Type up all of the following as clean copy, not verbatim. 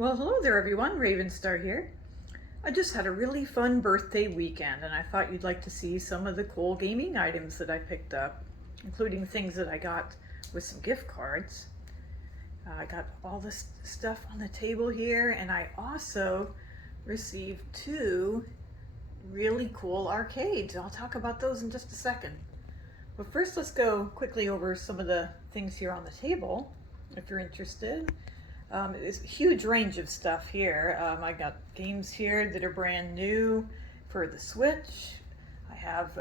Well, hello there everyone, Ravenstar here. I just had a really fun birthday weekend and I thought you'd like to see some of the cool gaming items that I picked up, including things that I got with some gift cards. I got all this stuff on the table here, and I also received two really cool arcades. I'll talk about those in just a second. But first, let's go quickly over some of the things here on the table, if you're interested. It's a huge range of stuff here. I got games here that are brand new for the Switch. I have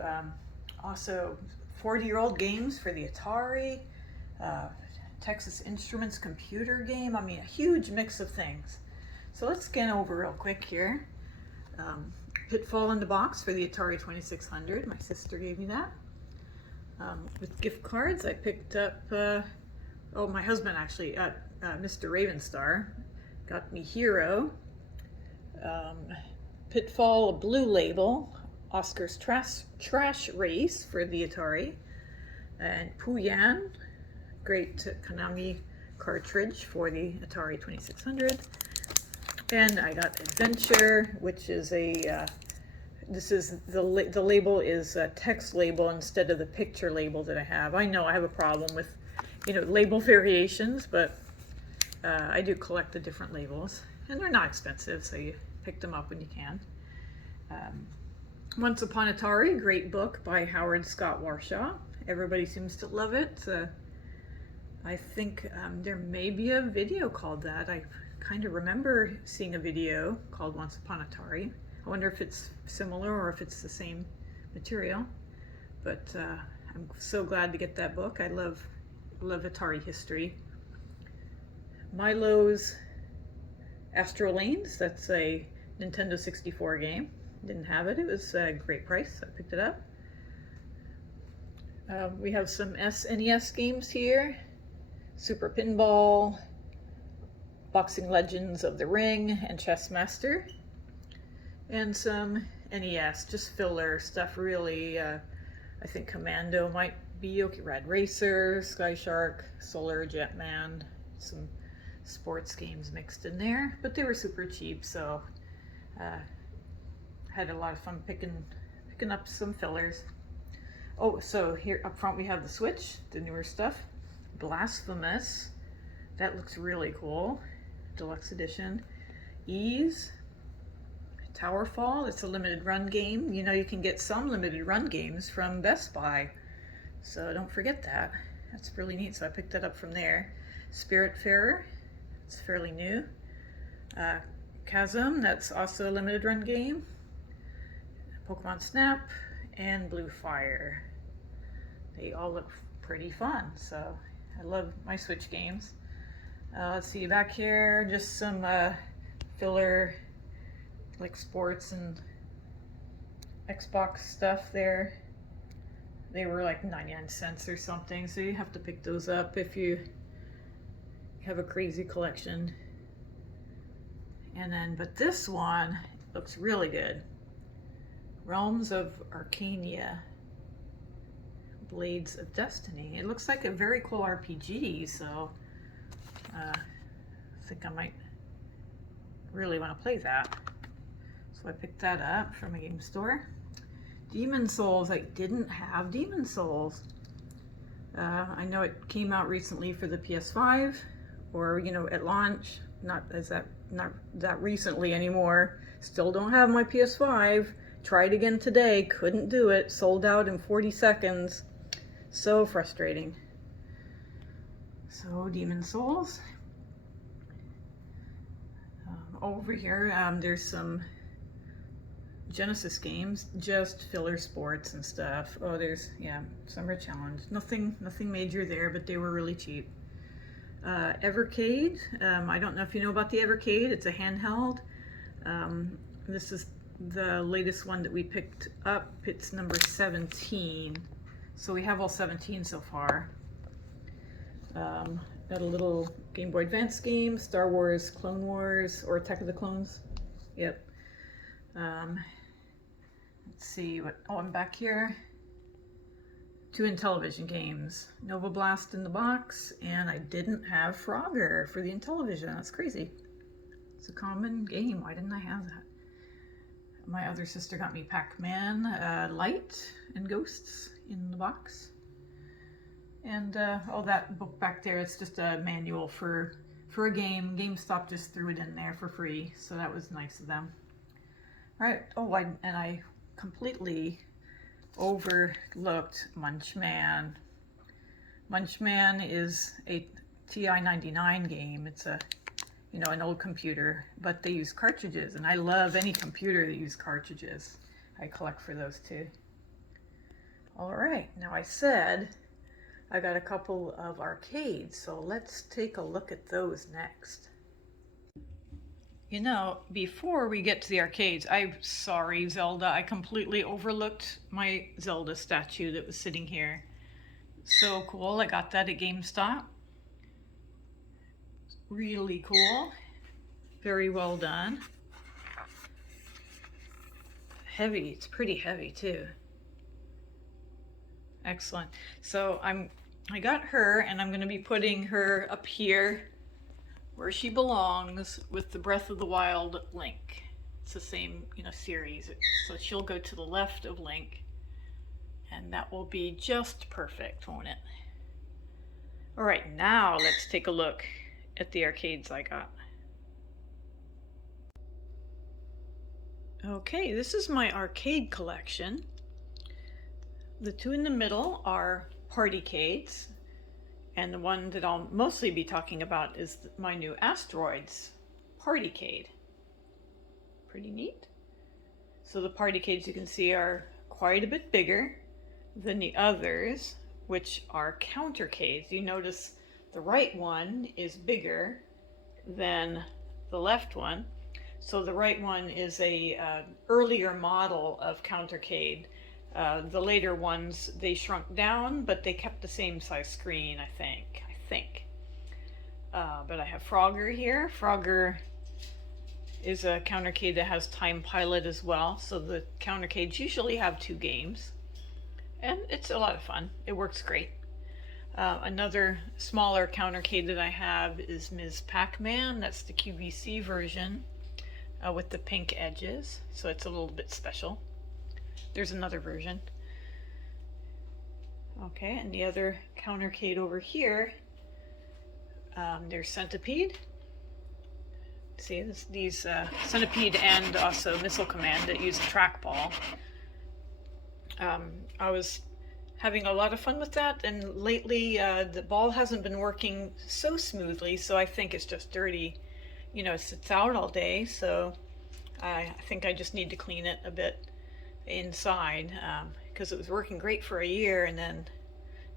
also 40-year-old games for the Atari, Texas Instruments computer game. I mean, a huge mix of things. So let's scan over real quick here. Pitfall in the box for the Atari 2600. My sister gave me that. With gift cards, I picked up, my husband actually, Mr. Ravenstar got me Hero, Pitfall Blue Label, Oscar's Trash Race for the Atari, and Puyan, great Konami cartridge for the Atari 2600. And I got Adventure, which is a the label is a text label instead of the picture label that I have. I know I have a problem with, label variations, but I do collect the different labels, and they're not expensive, so you pick them up when you can. Once Upon Atari, great book by Howard Scott Warshaw. Everybody seems to love it. I think there may be a video called that. I kind of remember seeing a video called Once Upon Atari. I wonder if it's similar or if it's the same material. But I'm so glad to get that book. I love Atari history. Milo's Astro Lanes, that's a Nintendo 64 game. Didn't have it. It was a great price. I picked it up. We have some SNES games here. Super Pinball, Boxing Legends of the Ring, and Chess Master. And some NES, just filler stuff really. I think Commando might be okay. Rad Racer, Sky Shark, Solar Jetman, some sports games mixed in there, but they were super cheap, so had a lot of fun picking up some fillers. Oh, so here up front we have the Switch, the newer stuff. Blasphemous, that looks really cool. Deluxe edition. Ease, Towerfall, it's a limited run game. You can get some limited run games from Best Buy, so don't forget that. That's really neat, so I picked that up from there. Spiritfarer, it's fairly new. Chasm, that's also a limited run game. Pokemon Snap and Blue Fire. They all look pretty fun, so I love my Switch games. Let's see, back here, just some filler, like sports and Xbox stuff there. They were like 99 cents or something, so you have to pick those up if you have a crazy collection. And then, but this one looks really good. Realms of Arcania, Blades of Destiny. It looks like a very cool RPG, so I think I might really want to play that. So I picked that up from a game store. Demon Souls, I didn't have Demon Souls. I know it came out recently for the PS5, or at launch. Not that recently anymore. Still don't have my PS5. Tried again today, couldn't do it. Sold out in 40 seconds. So frustrating. So Demon Souls. Over here, there's some Genesis games, just filler sports and stuff. Oh, there's, Summer Challenge. Nothing major there, but they were really cheap. Evercade. I don't know if you know about the Evercade. It's a handheld. This is the latest one that we picked up. It's number 17. So we have all 17 so far. Got a little Game Boy Advance game, Star Wars, Clone Wars, or Attack of the Clones. Yep. Let's see what. Oh, I'm back here. 2 Intellivision games. Nova Blast in the box, and I didn't have Frogger for the Intellivision. That's crazy. It's a common game. Why didn't I have that? My other sister got me Pac-Man, Light, and Ghosts in the box. And oh, that book back there, it's just a manual for a game. GameStop just threw it in there for free, so that was nice of them. All right. Oh, and I completely overlooked Munchman. Munchman is a TI-99 game. It's a, you know, an old computer, but they use cartridges, and I love any computer that uses cartridges. I collect for those too. All right, now I said I got a couple of arcades, so let's take a look at those next. You know, before we get to the arcades, I'm sorry, Zelda, I completely overlooked my Zelda statue that was sitting here. So cool, I got that at GameStop. Really cool. Very well done. Heavy, it's pretty heavy too. Excellent. So I got her, and I'm going to be putting her up here where she belongs with the Breath of the Wild Link. It's the same, you know, series. So she'll go to the left of Link, and that will be just perfect, won't it? All right, now let's take a look at the arcades I got. Okay, this is my arcade collection. The two in the middle are Partycades, and the one that I'll mostly be talking about is my new Asteroids Partycade. Pretty neat. So the Partycades, you can see, are quite a bit bigger than the others, which are Countercades. You notice the right one is bigger than the left one. So the right one is a earlier model of Countercade. The later ones, they shrunk down, but they kept the same size screen, I think. But I have Frogger here. Frogger is a Countercade that has Time Pilot as well. So the Countercades usually have 2 games, and it's a lot of fun. It works great. Another smaller Countercade that I have is Ms. Pac-Man. That's the QVC version with the pink edges, so it's a little bit special. There's another version. Okay, and the other Countercade over here, there's Centipede. See, these Centipede and also Missile Command that use a trackball. I was having a lot of fun with that, and lately the ball hasn't been working so smoothly, so I think it's just dirty. You know, it sits out all day, so I think I just need to clean it a bit inside, because it was working great for a year, and then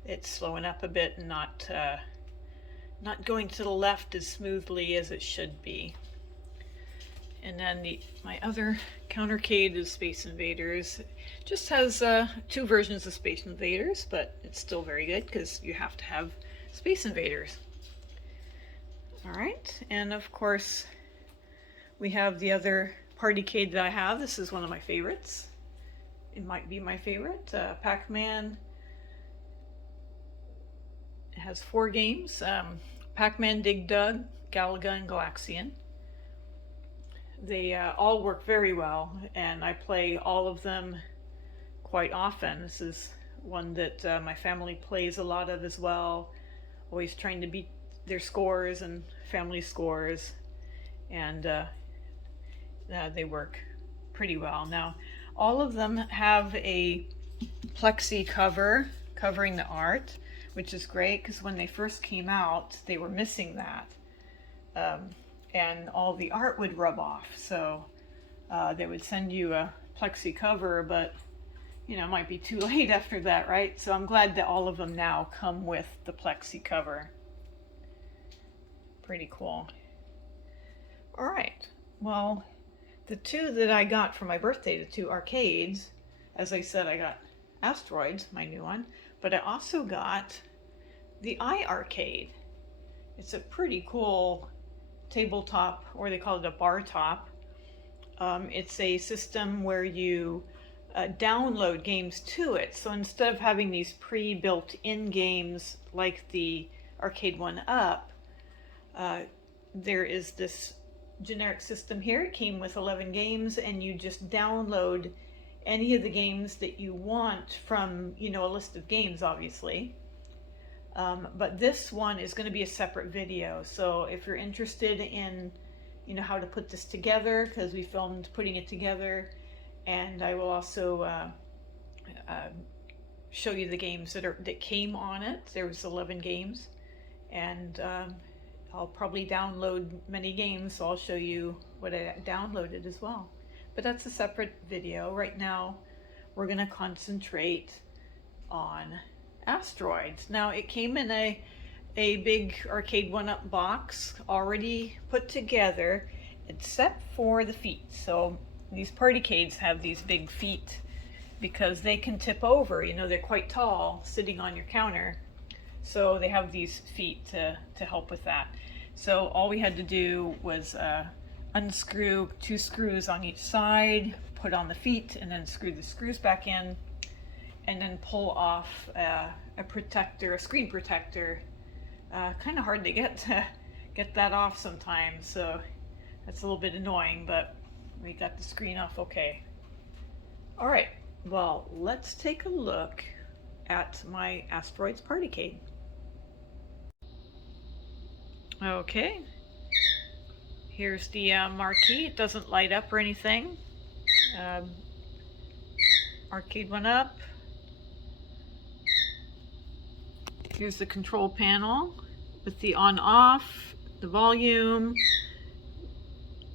it's slowing up a bit and not going to the left as smoothly as it should be. And then my other Countercade is Space Invaders. Just has 2 versions of Space Invaders, but it's still very good because you have to have Space Invaders. All right, and of course we have the other Partycade that I have. This is one of my favorites. It might be my favorite. Pac-Man. It has 4 games. Pac-Man, Dig Dug, Galaga, and Galaxian. They all work very well, and I play all of them quite often. This is one that my family plays a lot of as well, always trying to beat their scores and family scores, and they work pretty well. Now, all of them have a plexi cover covering the art, which is great because when they first came out, they were missing that. And all the art would rub off, so they would send you a plexi cover, but you know, it might be too late after that, right? So I'm glad that all of them now come with the plexi cover. Pretty cool. All right, well, the 2 that I got for my birthday, the 2 arcades, as I said, I got Asteroids, my new one, but I also got the iArcade. It's a pretty cool tabletop, or they call it a bar top. It's a system where you download games to it. So instead of having these pre-built in games like the Arcade1Up, there is this generic system here. It came with 11 games, and you just download any of the games that you want from, you know, a list of games, obviously. But this one is going to be a separate video. So if you're interested in, you know, how to put this together, because we filmed putting it together, and I will also show you the games that came on it. There was 11 games, and I'll probably download many games, so I'll show you what I downloaded as well. But that's a separate video. Right now, we're going to concentrate on Asteroids. Now, it came in a big Arcade1Up box, already put together, except for the feet. So these Partycades have these big feet because they can tip over. You know, they're quite tall, sitting on your counter. So they have these feet to help with that. So all we had to do was unscrew 2 screws on each side, put on the feet, and then screw the screws back in, and then pull off a protector, a screen protector. Kind of hard to get that off sometimes, so that's a little bit annoying, but we got the screen off okay. All right, well, let's take a look at my Asteroids Partycade. Okay, here's the marquee. It doesn't light up or anything. Arcade1Up. Here's the control panel with the on-off, the volume,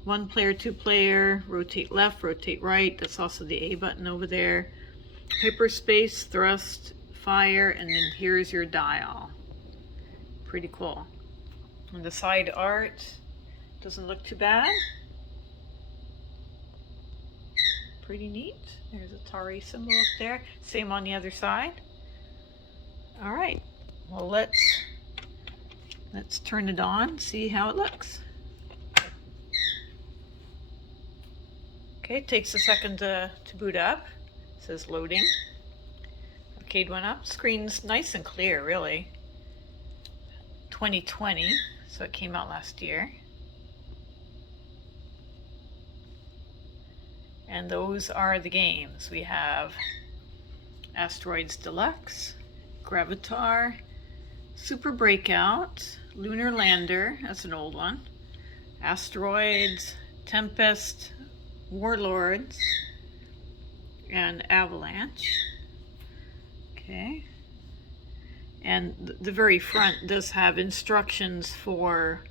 1 player, 2 player, rotate left, rotate right. That's also the A button over there. Hyperspace, thrust, fire, and then here's your dial. Pretty cool. And the side art doesn't look too bad. Pretty neat. There's a Atari symbol up there. Same on the other side. All right. Well, let's turn it on, see how it looks. Okay, it takes a second to boot up. It says loading. Arcade1Up. Screen's nice and clear, really. 2020, so it came out last year. And those are the games. We have Asteroids Deluxe, Gravitar, Super Breakout, Lunar Lander, that's an old one, Asteroids, Tempest, Warlords, and Avalanche. Okay. And the very front does have instructions for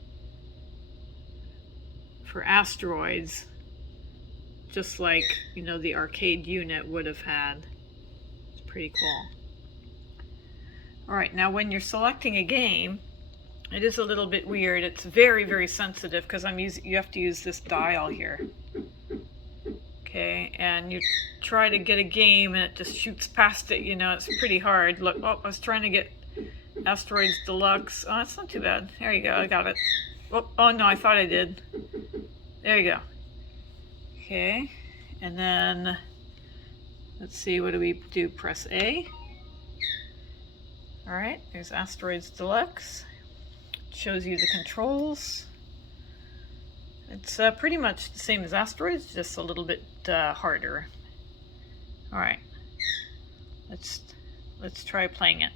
Asteroids, just like, you know, the arcade unit would have had. It's pretty cool. All right, now when you're selecting a game, it is a little bit weird. It's very, very sensitive because you have to use this dial here. Okay, and you try to get a game and it just shoots past it, you know, it's pretty hard. Look, oh, I was trying to get Asteroids Deluxe. Oh, it's not too bad. There you go, I got it. Oh no, I thought I did. There you go. Okay, and then let's see, what do we do? Press A. All right, there's Asteroids Deluxe. It shows you the controls. It's pretty much the same as Asteroids, just a little bit harder. All right, let's try playing it.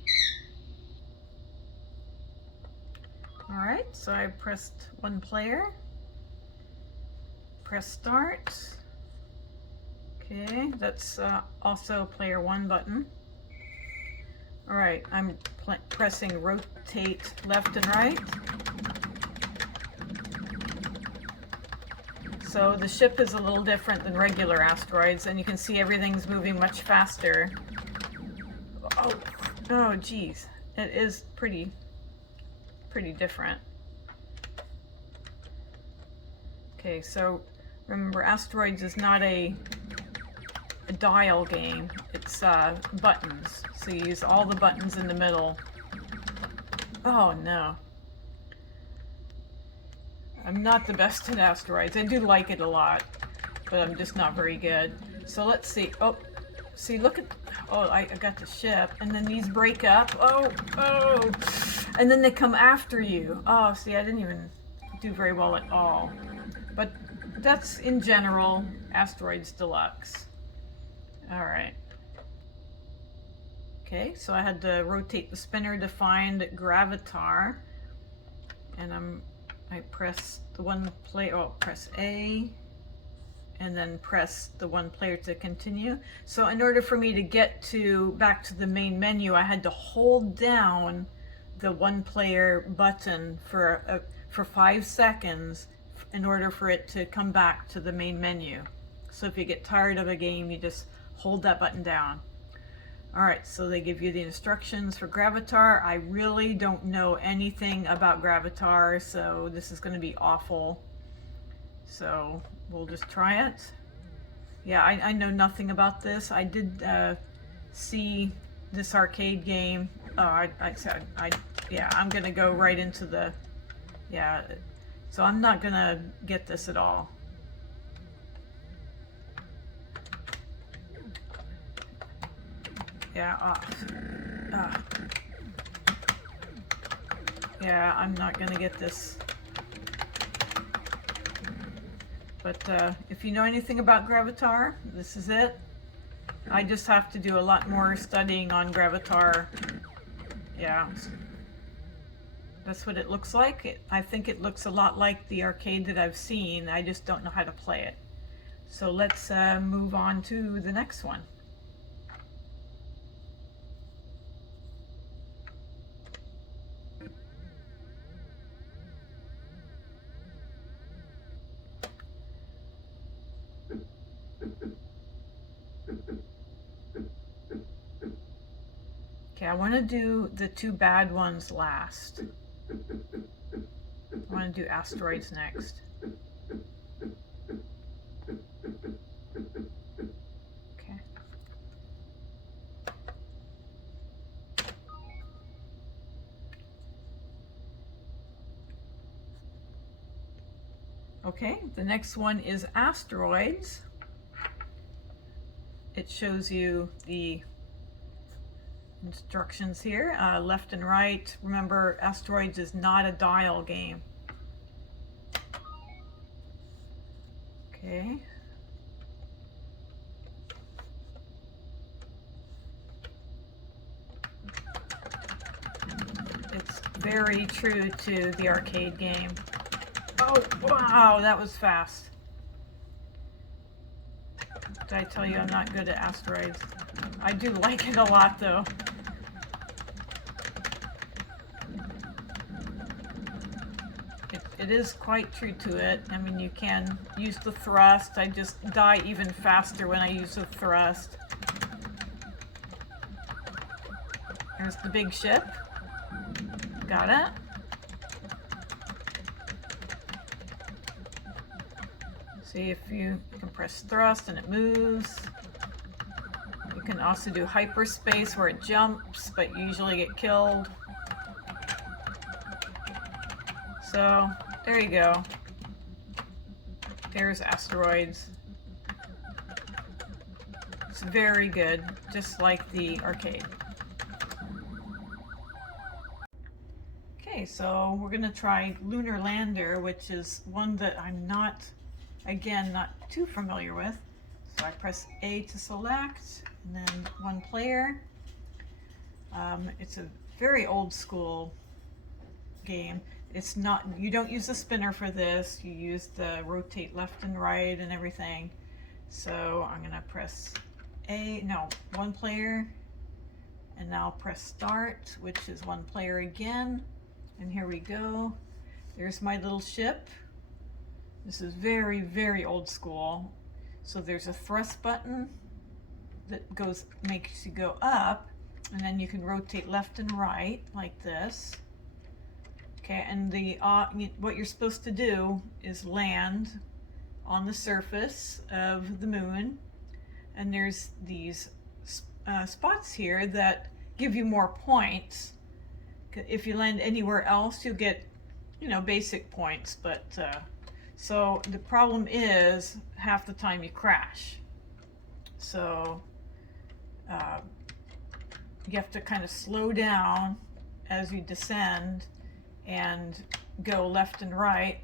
All right, so I pressed 1 player. Press start. Okay, that's also player 1 button. All right, I'm pressing rotate left and right. So the ship is a little different than regular Asteroids, and you can see everything's moving much faster. Oh geez, it is pretty different. Okay, so remember, Asteroids is not a dial game, it's buttons. So you use all the buttons in the middle. Oh no. I'm not the best at Asteroids. I do like it a lot, but I'm just not very good. So let's see. Oh, see, look at, oh, I got the ship, and then these break up. Oh, and then they come after you. Oh, see, I didn't even do very well at all. But that's in general Asteroids Deluxe. All right. Okay, so I had to rotate the spinner to find Gravitar, and I press the one player. Oh, press A, and then press the one player to continue. So in order for me to get back to the main menu, I had to hold down the one player button for 5 seconds in order for it to come back to the main menu. So if you get tired of a game, you just hold that button down. All right, so they give you the instructions for Gravitar. I really don't know anything about Gravitar, so this is going to be awful. So we'll just try it. Yeah, I know nothing about this. I did see this arcade game. Oh, yeah, I'm going to go right into the, yeah, so I'm not going to get this at all. Yeah, yeah, I'm not gonna get this. But if you know anything about Gravitar, this is it. I just have to do a lot more studying on Gravitar. Yeah, that's what it looks like. I think it looks a lot like the arcade that I've seen. I just don't know how to play it. So let's move on to the next one. Okay, I want to do the two bad ones last. I want to do Asteroids next. Okay. Okay, the next one is Asteroids. It shows you the instructions here, left and right. Remember, Asteroids is not a dial game. Okay. It's very true to the arcade game. Oh, wow, that was fast. Did I tell you I'm not good at Asteroids? I do like it a lot, though. It is quite true to it. I mean, you can use the thrust. I just die even faster when I use the thrust. There's the big ship. Got it. See, if you can press thrust and it moves. You can also do hyperspace where it jumps, but you usually get killed. So, there you go. There's Asteroids. It's very good, just like the arcade. Okay, so we're gonna try Lunar Lander, which is one that I'm not, again, not too familiar with. So I press A to select, and then one player. It's a very old school game. It's not, you don't use the spinner for this, you use the rotate left and right and everything. So I'm gonna press A, no, one player, and now press start, which is one player again. And here we go. There's my little ship. This is very, very old school. So there's a thrust button that makes you go up, and then you can rotate left and right like this. Okay, and what you're supposed to do is land on the surface of the moon, and there's these spots here that give you more points. If you land anywhere else, you'll get, basic points, but so the problem is half the time you crash. So you have to kind of slow down as you descend and go left and right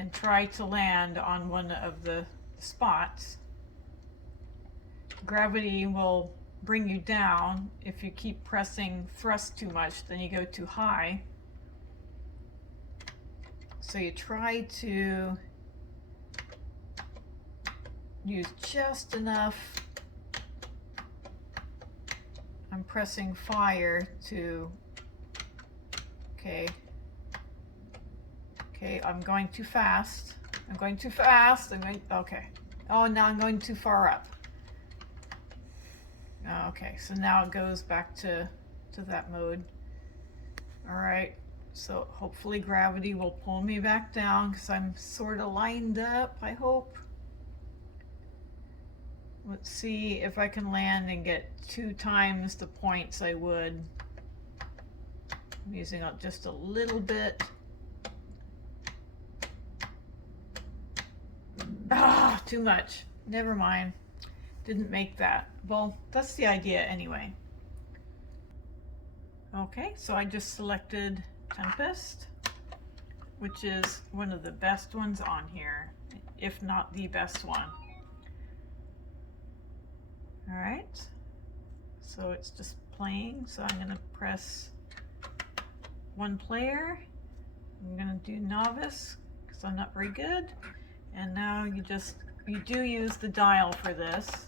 and try to land on one of the spots. Gravity will bring you down. If you keep pressing thrust too much, then you go too high. So you try to use just enough. I'm pressing fire to, okay, I'm going too fast. Okay. Oh, now I'm going too far up. Okay, so now it goes back to that mode. All right, so hopefully gravity will pull me back down because I'm sort of lined up, I hope. Let's see if I can land and get 2 times the points I would. I'm using up just a little bit. Ah, too much. Never mind. Didn't make that. Well, that's the idea anyway. Okay, so I just selected Tempest, which is one of the best ones on here, if not the best one. All right, so it's just playing. So I'm gonna press 1 player. I'm gonna do novice because I'm not very good. And now you do use the dial for this.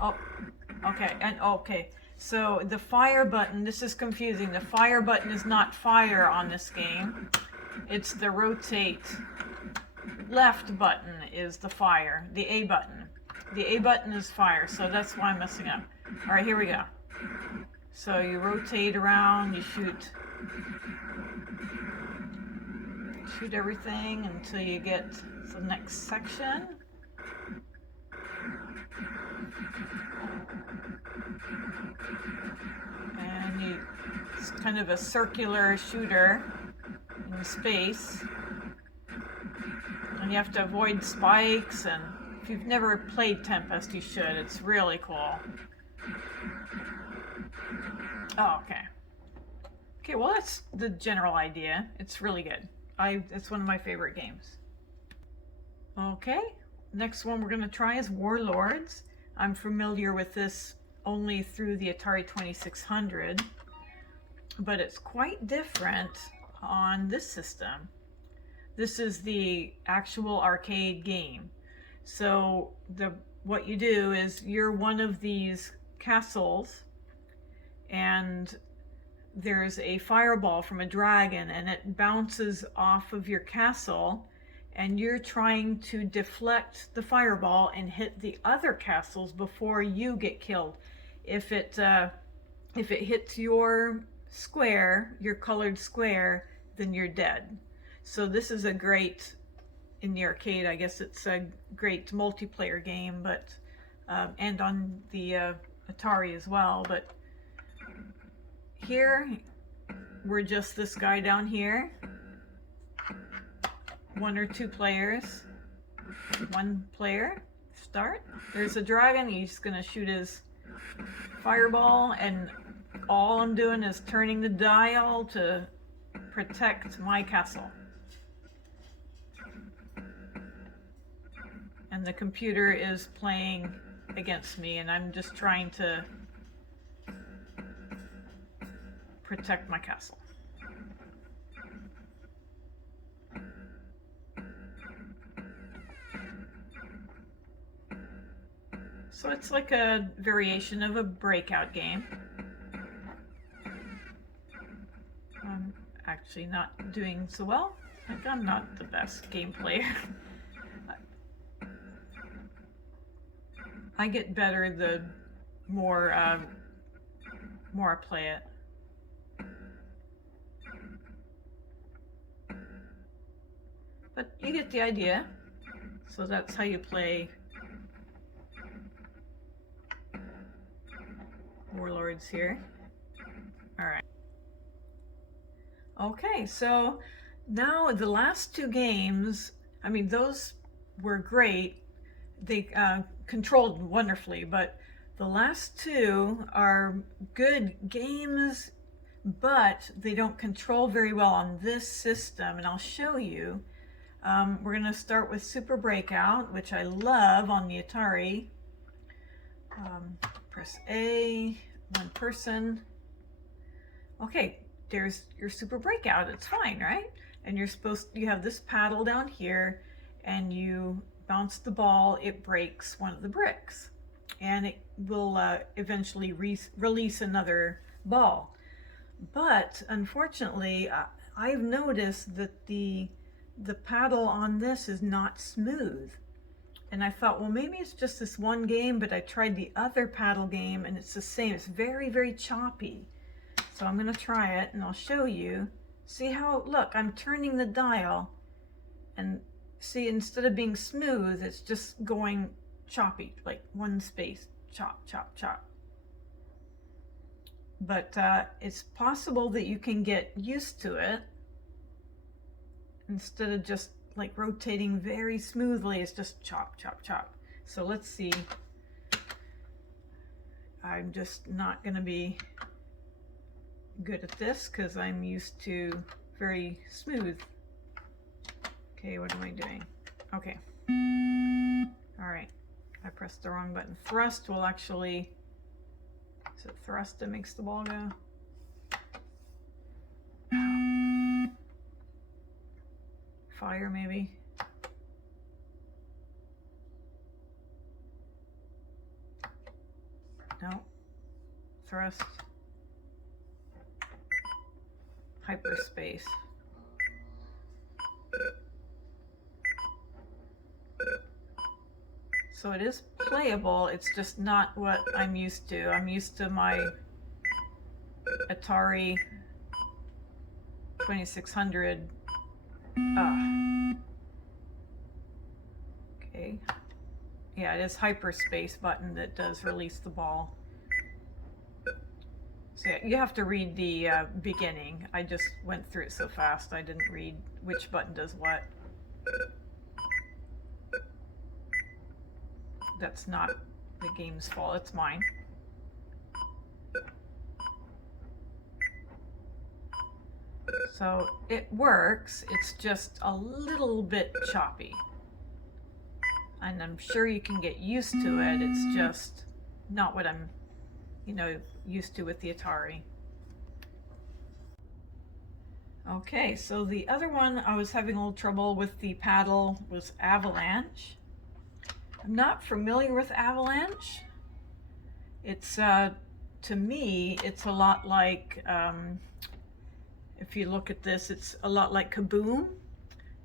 Oh, okay, and okay. So the fire button, this is confusing. The fire button is not fire on this game. It's the rotate left button is the fire, the A button. The A button is fire, so that's why I'm messing up. All right, here we go. So you rotate around, you shoot everything until you get to the next section. And it's kind of a circular shooter in space. And you have to avoid spikes, and if you've never played Tempest, you should. It's really cool. Oh, okay. Okay, well that's the general idea. It's really good. It's one of my favorite games. Okay, next one we're going to try is Warlords. I'm familiar with this only through the Atari 2600, but it's quite different on this system. This is the actual arcade game. So what you do is you're one of these castles, and there's a fireball from a dragon, and it bounces off of your castle, and you're trying to deflect the fireball and hit the other castles before you get killed. If it hits your square, your colored square, then you're dead. So this is a great, in the arcade, I guess it's a great multiplayer game, but and on the Atari as well. But here, we're just this guy down here. 1 or 2 players. 1 player. Start. There's a dragon. He's gonna shoot his fireball, and all I'm doing is turning the dial to protect my castle. And the computer is playing against me, and I'm just trying to protect my castle. So it's like a variation of a Breakout game. I'm actually not doing so well. Like, I'm not the best game player. I get better the more I play it. But you get the idea. So that's how you play Warlords here. All right. Okay, so now the last 2 games, I mean, those were great. They controlled wonderfully, but the last 2 are good games, but they don't control very well on this system, and I'll show you. We're going to start with Super Breakout, which I love on the Atari. Press A, one person. Okay, there's your Super Breakout. It's fine, right? And you have this paddle down here, and you bounce the ball, it breaks one of the bricks, and it will eventually release another ball. But unfortunately, I've noticed that the paddle on this is not smooth. And I thought, well, maybe it's just this one game, but I tried the other paddle game and it's the same. It's very, very choppy. So I'm going to try it and I'll show you. See how, look, I'm turning the dial and see, instead of being smooth, it's just going choppy, like one space, chop, chop, chop. But it's possible that you can get used to it. Instead of just like rotating very smoothly, it's just chop, chop, chop. So let's see. I'm just not going to be good at this because I'm used to very smooth. Okay, what am I doing? Okay. All right. I pressed the wrong button. Thrust will actually... Is it thrust that makes the ball go? Fire, maybe? No. Thrust. Hyperspace. So it is playable, it's just not what I'm used to. I'm used to my Atari 2600. Okay. Yeah, it is hyperspace button that does release the ball. So yeah, you have to read the beginning. I just went through it so fast I didn't read which button does what. That's not the game's fault, it's mine. So it works, it's just a little bit choppy. And I'm sure you can get used to it, it's just not what I'm, used to with the Atari. Okay, so the other one I was having a little trouble with the paddle was Avalanche. I'm not familiar with Avalanche. It's, to me, it's a lot like, if you look at this, it's a lot like Kaboom,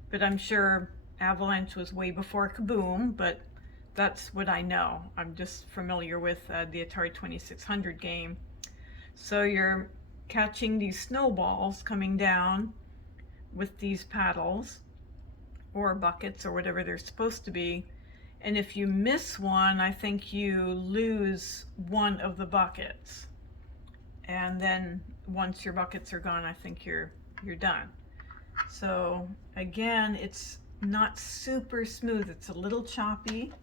but I'm sure Avalanche was way before Kaboom, but that's what I know. I'm just familiar with the Atari 2600 game. So you're catching these snowballs coming down with these paddles, or buckets, or whatever they're supposed to be. And if you miss one, I think you lose one of the buckets. And then once your buckets are gone, I think you're done. So again, it's not super smooth. It's a little choppy.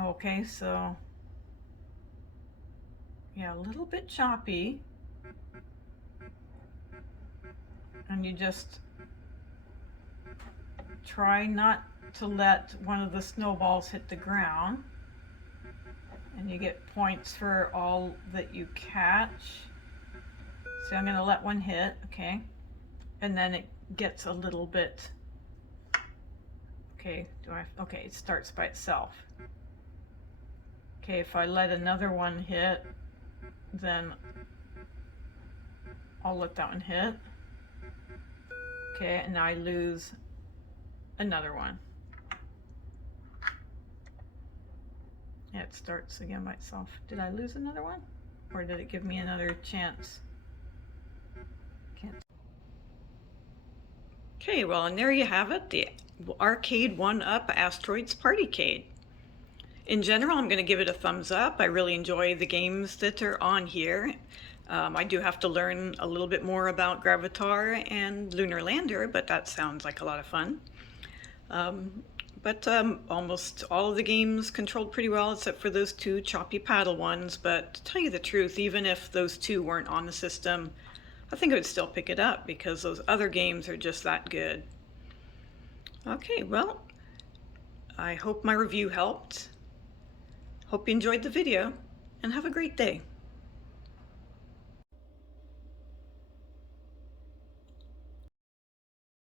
Okay, so yeah, a little bit choppy. And you just try not to let one of the snowballs hit the ground, and you get points for all that you catch. So I'm going to let one hit, okay, and then it gets a little bit, okay, okay, it starts by itself. Okay, if I let another one hit, then I'll let that one hit. Okay, and now I lose another one. Yeah, it starts again by itself. Did I lose another one? Or did it give me another chance? Can't. Okay, well, and there you have it, the Arcade1Up Asteroids Partycade. In general, I'm going to give it a thumbs up. I really enjoy the games that are on here. I do have to learn a little bit more about Gravitar and Lunar Lander, but that sounds like a lot of fun. but almost all of the games controlled pretty well except for those two choppy paddle ones. But to tell you the truth, even if those two weren't on the system, I think I would still pick it up because those other games are just that good. Okay, well, I hope my review helped. Hope you enjoyed the video, and have a great day.